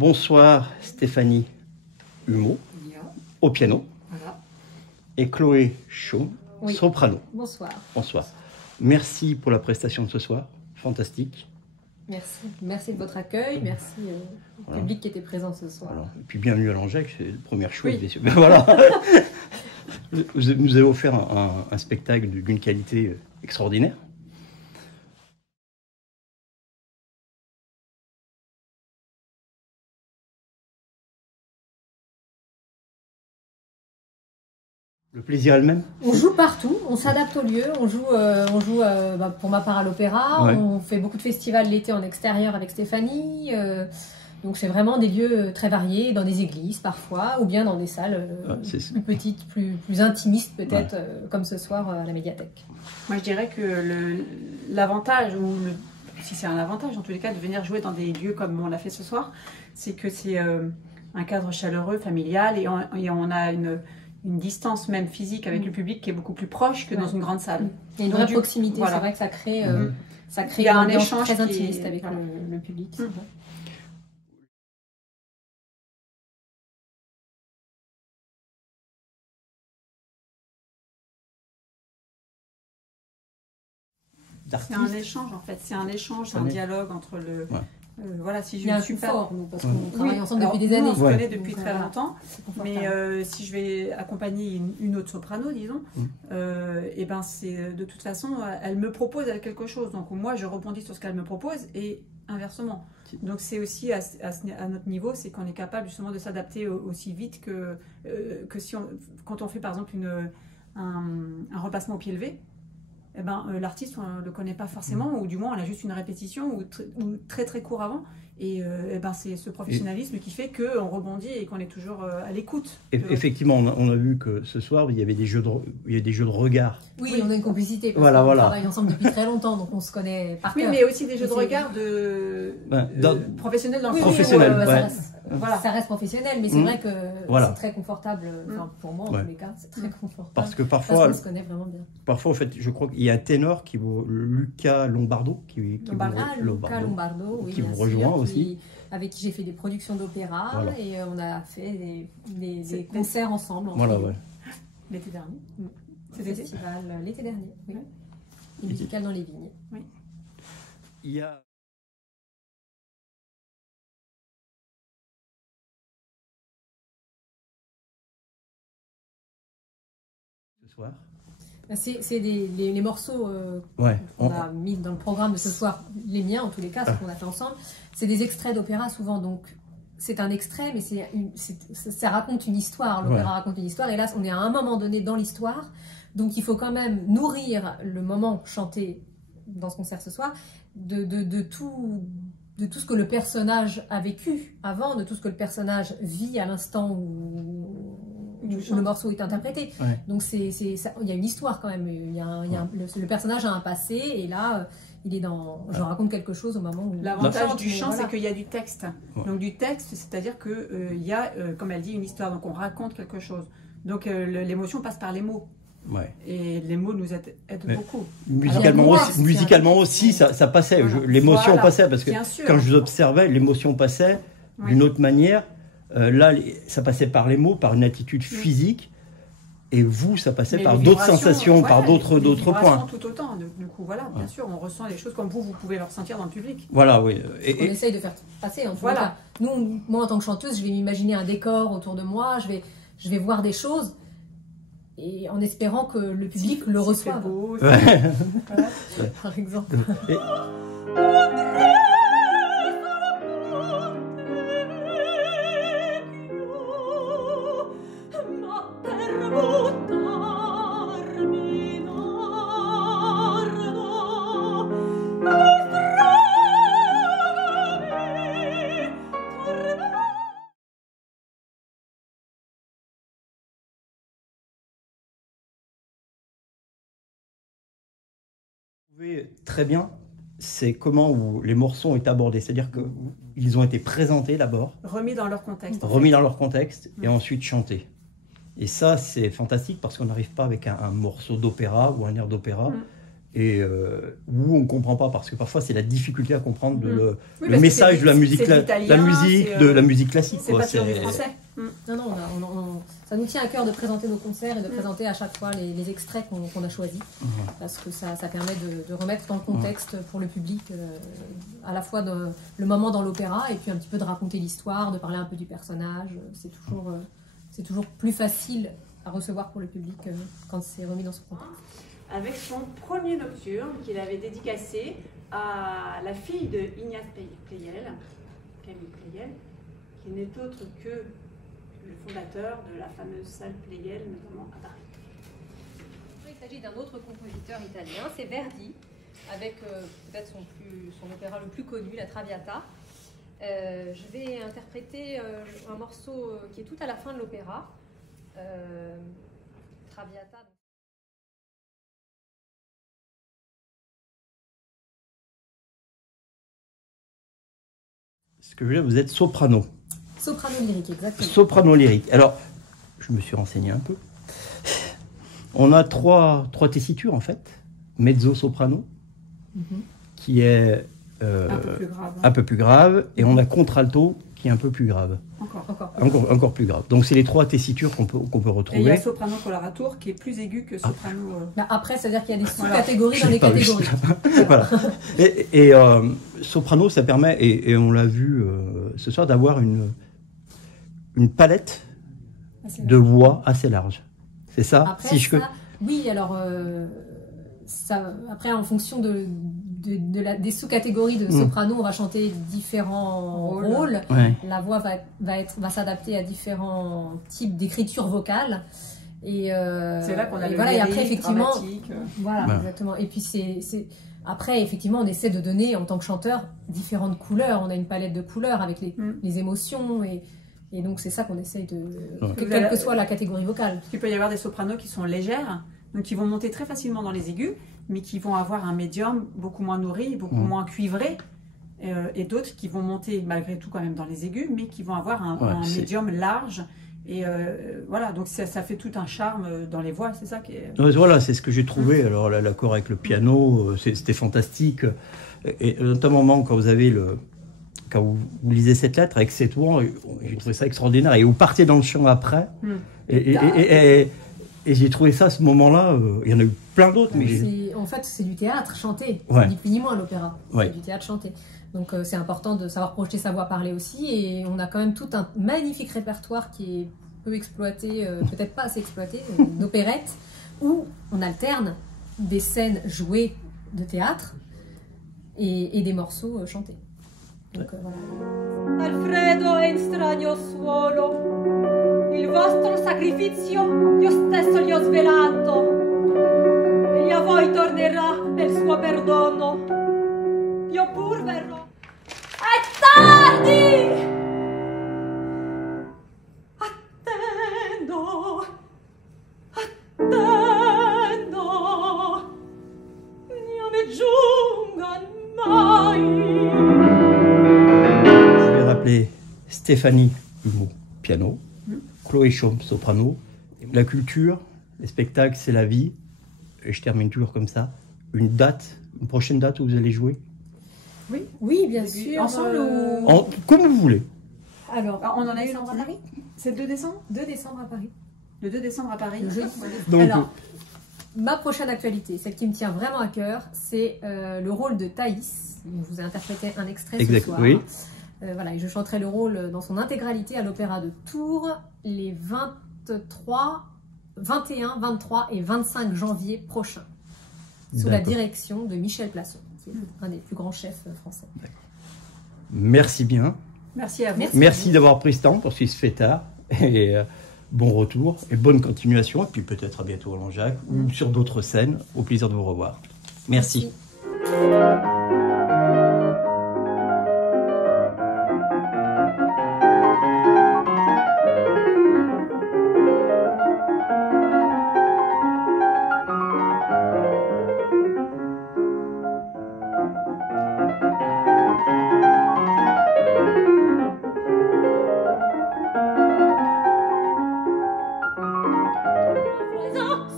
Bonsoir Stéphanie Humeau, au piano, Voilà. et Chloé Chaume, Oui. soprano. Bonsoir. Bonsoir. Merci pour la prestation de ce soir, fantastique. Merci. Merci de votre accueil. Merci au public qui était présent ce soir. Voilà. Et puis bienvenue à Langeac, c'est la première chose. Oui. Mais voilà. Vous nous avez offert un spectacle d'une qualité extraordinaire. Le plaisir est le même. On joue partout, on s'adapte au lieu, on joue pour ma part à l'opéra, Ouais. on fait beaucoup de festivals l'été en extérieur avec Stéphanie, donc c'est vraiment des lieux très variés, dans des églises parfois, ou bien dans des salles plus petites, plus intimistes peut-être, comme ce soir à la médiathèque. Moi je dirais que l'avantage, si c'est un avantage en tous les cas, de venir jouer dans des lieux comme on l'a fait ce soir, c'est que c'est un cadre chaleureux, familial, et on a une distance même physique avec le public qui est beaucoup plus proche que dans une grande salle. Il y a une vraie proximité, voilà. C'est vrai que ça crée un ambiance échange très intimiste avec voilà. le public. C'est un échange en fait, c'est un échange, c'est un dialogue entre le... voilà, si je ne suis pas... nous, parce qu'on travaille ensemble depuis des années. On se connaît depuis très longtemps, mais si je vais accompagner une autre soprano, disons, et ben c'est de toute façon, elle me propose quelque chose, donc moi je rebondis sur ce qu'elle me propose et inversement. Donc c'est aussi à notre niveau, c'est qu'on est capable justement de s'adapter aussi vite que si quand on fait par exemple un repassement au pied levé. Eh ben, l'artiste, on ne le connaît pas forcément, ou du moins on a juste une répétition, ou très très court avant. Et ben, c'est ce professionnalisme qui fait qu'on rebondit et qu'on est toujours à l'écoute. Effectivement, on a vu que ce soir, il y avait des jeux de regard. Oui, on a une complicité, parce qu'on travaille ensemble depuis très longtemps, donc on se connaît par cœur. Oui, mais aussi des jeux de regard professionnels dans le sens ça reste professionnel, mais c'est vrai que c'est très confortable, pour moi en tous les cas, c'est très confortable. Parce que parfois, on se connaît vraiment bien. Parfois, en fait, je crois qu'il y a un ténor qui vous, Luca Lombardo, Luca Lombardo, oui, qui vous rejoint aussi. Avec qui j'ai fait des productions d'opéra, et on a fait des concerts ensemble. L'été dernier. C'était festival l'été dernier, oui. Et musical dans les vignes. Oui. Il y a... Ce soir. C'est les morceaux qu'on a mis dans le programme de ce soir, les miens en tous les cas, ce qu'on a fait ensemble. C'est des extraits d'opéra souvent, donc c'est un extrait, mais ça raconte une histoire. L'opéra raconte une histoire, et là on est à un moment donné dans l'histoire, donc il faut quand même nourrir le moment chanté dans ce concert ce soir de tout ce que le personnage a vécu avant, de tout ce que le personnage vit à l'instant où le morceau est interprété. Donc il y a une histoire quand même. Le personnage a un passé, et là il est dans. Je raconte quelque chose au moment où. L'avantage du chant, c'est qu'il y a du texte. Donc du texte, c'est-à-dire que il y a, comme elle dit, une histoire. Donc on raconte quelque chose. Donc l'émotion passe par les mots. Et les mots nous aident beaucoup. Musicalement aussi, ça passait. L'émotion passait, parce que quand je vous observais, l'émotion passait d'une autre manière. Là, ça passait par les mots, par une attitude physique, et vous, ça passait par d'autres sensations, par d'autres points. Tout autant. Du coup, voilà, bien sûr, on ressent les choses comme vous pouvez le ressentir dans le public. Voilà, oui. On essaye de faire passer. En tout cas. Moi, en tant que chanteuse, je vais m'imaginer un décor autour de moi, je vais voir des choses, et en espérant que le public le reçoive. Beau, par exemple. Très bien, c'est comment les morceaux ont été abordés, c'est-à-dire qu'ils ont été présentés d'abord, remis dans leur contexte, et ensuite chantés. Et ça, c'est fantastique, parce qu'on n'arrive pas avec un morceau d'opéra ou un air d'opéra et où on ne comprend pas, parce que parfois c'est la difficulté à comprendre le message de la musique, de la musique classique. C'est pas sur du français. Non, ça nous tient à cœur de présenter nos concerts et de présenter à chaque fois les extraits qu'on a choisis, parce que ça permet de remettre dans le contexte pour le public à la fois le moment dans l'opéra et puis un petit peu de raconter l'histoire, de parler un peu du personnage. C'est toujours plus facile à recevoir pour le public quand c'est remis dans ce contexte. Avec son premier nocturne qu'il avait dédicacé à la fille de Ignace Pleyel, Camille Pleyel, qui n'est autre que le fondateur de la fameuse salle Pleyel, notamment à Paris. Il s'agit d'un autre compositeur italien, c'est Verdi, avec peut-être son opéra le plus connu, la Traviata. Je vais interpréter un morceau qui est tout à la fin de l'opéra, Traviata. Ce que je veux dire, vous êtes soprano. Soprano lyrique, exactement. Soprano lyrique. Alors, je me suis renseigné un peu. On a trois tessitures, en fait. Mezzo-soprano, qui est un peu plus grave. Et on a contralto, qui est un peu plus grave. Encore plus grave. Donc, c'est les trois tessitures qu'on peut retrouver. Et il y a soprano coloratour, qui est plus aigu que soprano... Après, c'est-à-dire qu'il y a des sous-catégories dans les catégories. Voilà. Et soprano, ça permet, et on l'a vu ce soir, d'avoir une palette de voix assez large. C'est ça? Après, oui, alors, après, en fonction des sous-catégories de soprano, on va chanter différents rôles. Ouais. La voix va s'adapter à différents types d'écriture vocale. Et c'est là qu'on a le voilà, et après, effectivement, voilà, exactement. Et puis après, effectivement, on essaie de donner, en tant que chanteur, différentes couleurs. On a une palette de couleurs avec les émotions et donc c'est ça qu'on essaye quelle que soit la catégorie vocale. Il peut y avoir des sopranos qui sont légères, donc qui vont monter très facilement dans les aigus, mais qui vont avoir un médium beaucoup moins nourri, beaucoup moins cuivré, et d'autres qui vont monter malgré tout quand même dans les aigus, mais qui vont avoir un médium large. Et voilà, donc ça fait tout un charme dans les voix, c'est ça qui est... Voilà, c'est ce que j'ai trouvé. Alors l'accord avec le piano, c'était fantastique. Et notamment quand vous avez quand vous lisez cette lettre avec cette voix, j'ai trouvé ça extraordinaire. Et vous partez dans le chant après. Et j'ai trouvé ça à ce moment-là. Il y en a eu plein d'autres. En fait, c'est du théâtre chanté, ni plus ni moins l'opéra. C'est du théâtre chanté. Donc c'est important de savoir projeter sa voix parlée aussi. Et on a quand même tout un magnifique répertoire qui est peu exploité, peut-être pas assez exploité, d'opérettes, où on alterne des scènes jouées de théâtre et des morceaux chantés. Donc voilà. Alfredo è in strano suolo, il vostro sacrificio io stesso gli ho svelato, e a voi tornerà nel suo perdono, io pur verrò. È tardi! Attendo, non mi giunga mai. Je vais rappeler Stéphanie Humeau, piano, Chloé Chaume, soprano. La culture, les spectacles, c'est la vie. Et je termine toujours comme ça. Une prochaine date où vous allez jouer? Oui, bien sûr. Ensemble comme vous voulez. Alors, on en a une à Paris. C'est le 2 décembre 2 décembre à Paris. Le 2 décembre à Paris. Donc, alors, ma prochaine actualité, celle qui me tient vraiment à cœur, c'est le rôle de Thaïs. Je vous ai interprété un extrait ce soir. Oui. Voilà, et je chanterai le rôle dans son intégralité à l'Opéra de Tours les 21, 23 et 25 janvier prochains, sous la direction de Michel Plasson, qui est un des plus grands chefs français. Merci bien. Merci à vous. Merci d'avoir pris ce temps, parce qu'il se fait tard. Et bon retour et bonne continuation. Et puis peut-être à bientôt à Langeac ou sur d'autres scènes. Au plaisir de vous revoir. Merci.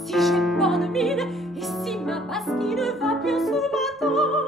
Si j'ai bonne mine et si ma qui ne va bien ce matin.